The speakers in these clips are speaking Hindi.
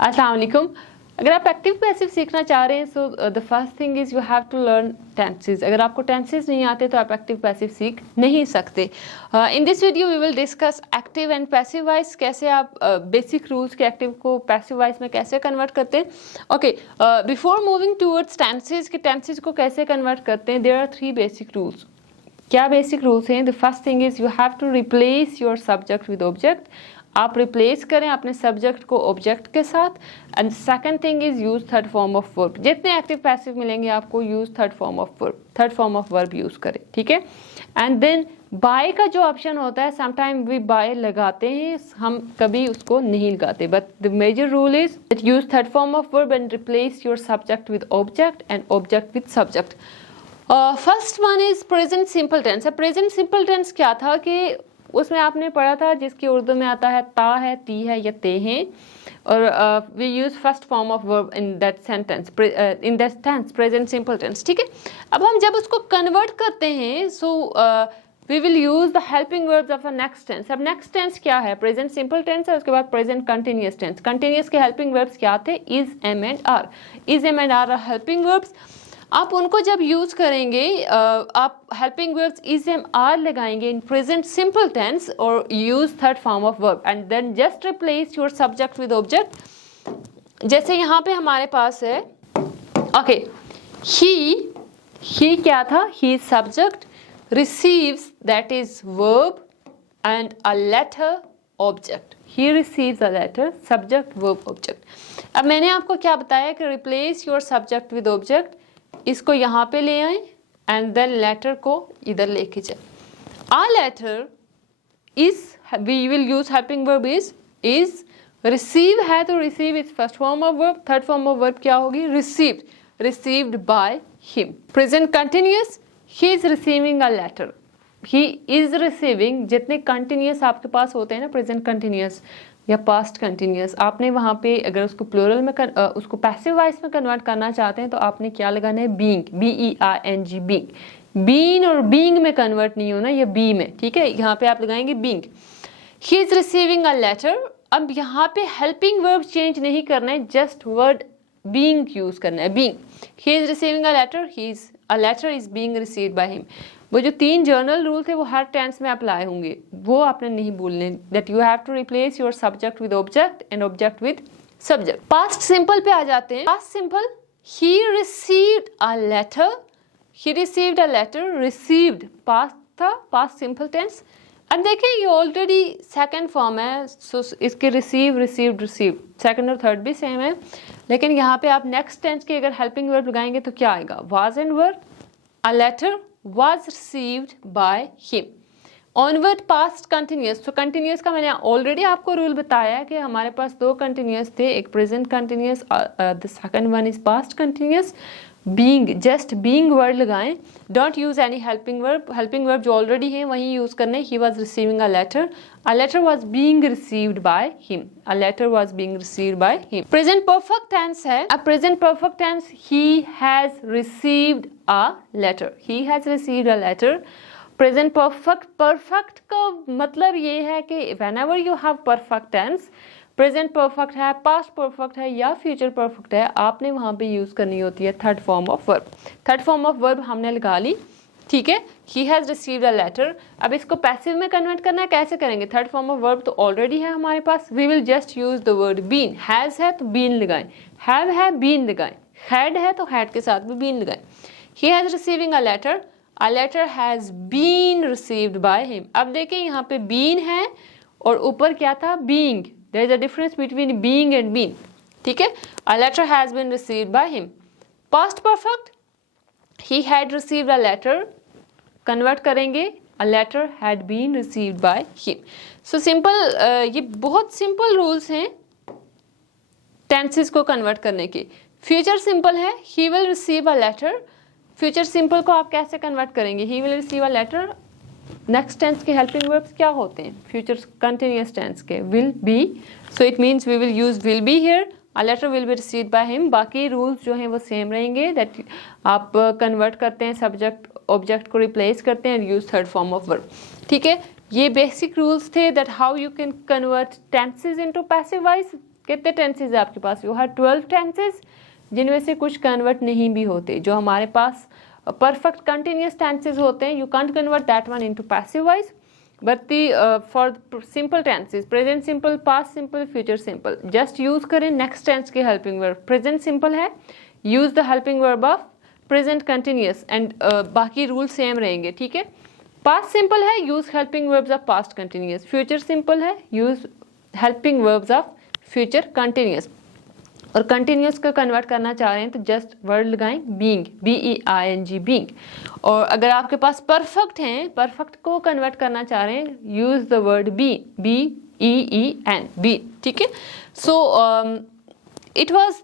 अस्सलाम वालेकुम। अगर आप एक्टिव पैसिव सीखना चाह रहे हैं so the first thing is you have to learn tenses. अगर आपको टेंसेस नहीं आते तो आप एक्टिव पैसिव सीख नहीं सकते। In this video we will discuss active and passive voice, कैसे आप बेसिक रूल्स के एक्टिव को पैसिव वॉइस में कैसे कन्वर्ट करते हैं। Okay, before moving towards tenses के टेंसेस को कैसे कन्वर्ट करते हैं, देयर आर 3 बेसिक रूल्स। क्या बेसिक रूल्स हैं? The first thing is you have to replace your subject with object. आप रिप्लेस करें अपने सब्जेक्ट को ऑब्जेक्ट के साथ। And second thing is use third form of verb. जितने एक्टिव पैसिव मिलेंगे आपको use third form of verb use करें, ठीक है। एंड देन बाय का जो ऑप्शन होता है, समटाइम वी बाय लगाते हैं, हम कभी उसको नहीं लगाते, but the major rule is that use third form of verb and replace your subject with object and object with subject. First one is present simple tense. Present simple tense क्या था कि उसमें आपने पढ़ा था, जिसकी उर्दू में आता है ता है, ती है या ते हैं, और we use first form of verb in that sentence, in that tense, present simple tense, ठीक है। अब हम जब उसको कन्वर्ट करते हैं so we will use the helping verbs of a next tense. अब नेक्स्ट टेंस क्या है? प्रेजेंट सिंपल टेंस है, उसके बाद प्रेजेंट कंटिन्यूअस टेंस। कंटिन्यूअस के हेल्पिंग वर्ब्स क्या थे? Is, am and are. Is, am and are helping verbs. आप उनको जब यूज करेंगे, आप helping verbs is, am, are लगाएंगे इन प्रेजेंट सिंपल टेंस और use third form of verb and then just replace your subject with object. जैसे यहाँ पे हमारे पास है, ओके, ही क्या था? He subject, receives that is verb and a letter object. He receives a letter, subject, verb, object. अब मैंने आपको क्या बताया कि replace your subject with object, इसको यहाँ पे ले आए एंड देन लेटर को इधर लेके जाए। A letter is, we will use helping verb is. Receive है तो receive is first form of verb, third form of verb क्या होगी? Received, received by him. Present continuous, he is receiving a letter, he is receiving. जितने कंटिन्यूअस आपके पास होते हैं ना, प्रेजेंट कंटिन्यूअस या पास्ट कंटिन्यूअस, आपने वहाँ पे अगर उसको प्लूरल में उसको पैसिव वॉइस में कन्वर्ट करना चाहते हैं तो आपने क्या लगाना है? Being, BEING, being. बीइंग और बीइंग में कन्वर्ट नहीं होना, ये बी में, ठीक है। यहाँ पे आप लगाएंगे being. He is receiving a letter. अब यहाँ पे हेल्पिंग वर्ब चेंज नहीं करना है, जस्ट वर्ड बीइंग यूज करना है, being. He is receiving a letter, a letter is being received by him. वो जो 3 जर्नल रूल थे वो हर टेंस में अप्लाई होंगे, वो आपने नहीं भूलने। That you have to replace your subject with object and object with subject. Past simple पे आ जाते हैं। Past simple, he received a letter, he received a letter, received past था, पास्ट सिंपल टेंस। अब देखिए ये ऑलरेडी सेकंड फॉर्म है, सो इसके रिसीव, रिसीव्ड, रिसीव, सेकंड और थर्ड भी सेम है, लेकिन यहाँ पे आप नेक्स्ट टेंस के अगर हेल्पिंग वर्ब लगाएंगे तो क्या आएगा? Was and were. A letter was received by him. Onward past continuous, तो continuous का मैंने ऑलरेडी आपको रूल बताया है कि हमारे पास 2 continuous थे, एक present continuous, the second one is past continuous. being, just being word लगाएं, don't use any helping verb जो ऑलरेडी है वही यूज करने। he was receiving a letter was being received by him, a letter was being received by him. present perfect tense है। अब present perfect tense, he has received a letter, he has received a letter. present perfect का मतलब ये है कि whenever you have perfect tense, present perfect है, पास्ट परफेक्ट है या फ्यूचर परफेक्ट है, आपने वहां पे यूज करनी होती है third form of verb. Third form of verb हमने लगा ली, ठीक है। He has received a letter. अब इसको पैसिव में कन्वर्ट करना है, कैसे करेंगे? थर्ड फॉर्म ऑफ वर्ब तो ऑलरेडी है हमारे पास, we will just use the word been. Has है तो बीन लगाएं, हैव है बीन लगाएं, हैड है तो हैड के साथ भी बीन लगाएं। He has receiving a letter has been received by him. अब देखिए यहाँ पे बीन है और ऊपर क्या था? Being. There is a difference between being and being, ठीक है। A letter has been received by him. Past perfect, he had received a letter, convert करेंगे, a letter had been received by him. So simple, ये बहुत simple rules हैं tenses को convert करने के। Future simple है, he will receive a letter. Future simple को आप कैसे convert करेंगे? He will receive a letter. Next tense के हेल्पिंग वर्ब्स क्या होते हैं? फ्यूचर कंटिन्यूअस टेंस के will be, so it means we will use will be here. A letter will be received by him. बाकी रूल्स जो हैं वो सेम रहेंगे, दैट आप कन्वर्ट करते हैं सब्जेक्ट ऑब्जेक्ट को रिप्लेस करते हैं, use third form of verb, ठीक है। ये बेसिक रूल्स थे that how you can convert tenses into passive voice. कितने टेंसेज है आपके पास? यू हैव 12 टेंसेज, जिनमें से कुछ कन्वर्ट नहीं भी होते। जो हमारे पास परफेक्ट कंटिन्यूस टेंसेज होते हैं, you can't convert that one into passive voice, but the four simple tenses, present simple, past simple, future simple, just use करें नेक्स्ट टेंस के हेल्पिंग वर्ब। प्रेजेंट सिंपल है, use the helping verb of present continuous and बाकी रूल सेम रहेंगे, ठीक है। पास्ट सिंपल है, use helping verbs of past continuous. Future simple है, use helping verbs of future continuous. और कंटिन्यूस को कन्वर्ट करना चाह रहे हैं तो जस्ट वर्ड लगाएं बीइंग, BEING, बीइंग। और अगर आपके पास परफेक्ट हैं, परफेक्ट को कन्वर्ट करना चाह रहे हैं, use the word B, BEEN, B, ठीक है। So it was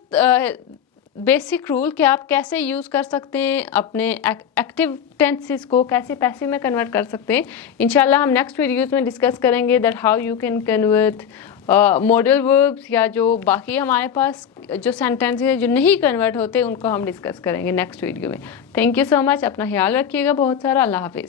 basic rule कि आप कैसे यूज़ कर सकते हैं अपने एक्टिव टेंसेस को, कैसे पैसिव में कन्वर्ट कर सकते हैं। इंशाल्लाह हम नेक्स्ट वीडियोस में डिस्कस करेंगे that how you can convert modal verbs, या जो बाकी हमारे पास जो सेंटेंसेस हैं जो नहीं कन्वर्ट होते उनको हम डिस्कस करेंगे नेक्स्ट वीडियो में। थैंक यू सो मच, अपना ख्याल रखिएगा बहुत सारा। अल्लाह हाफिज़।